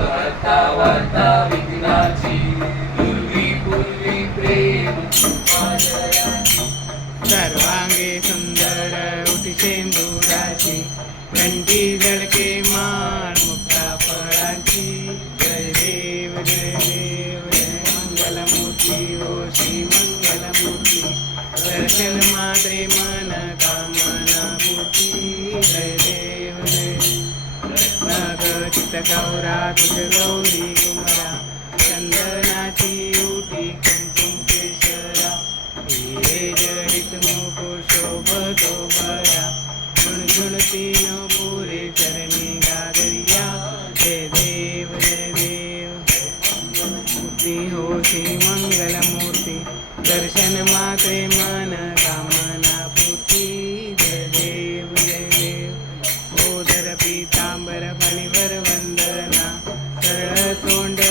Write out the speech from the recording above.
वार्ता वार्ता विघ्नाची पूर्वी पूर्वी प्रेम पाजयाची. सर्वांगे सुंदर उठी शेंदुराची कंठी झळके माळ मुक्ता फळाची जय देव जय देव जय मंगलमूर्ती ओ श्री मंगलमूर्ती दर्शन मात्रे मन रत्नाग चित गौरा गौरी कुमरा चंदनाची उटी कुंकुम केशरा हिरे जडित मुकुट शोभतो बरा झुणझुणती न पुरे चरणी गागरिया. हे देव जय देव. मूर्ती हो श्री मंगलमूर्ती. दर्शन मात्रे मात्र கொண்டு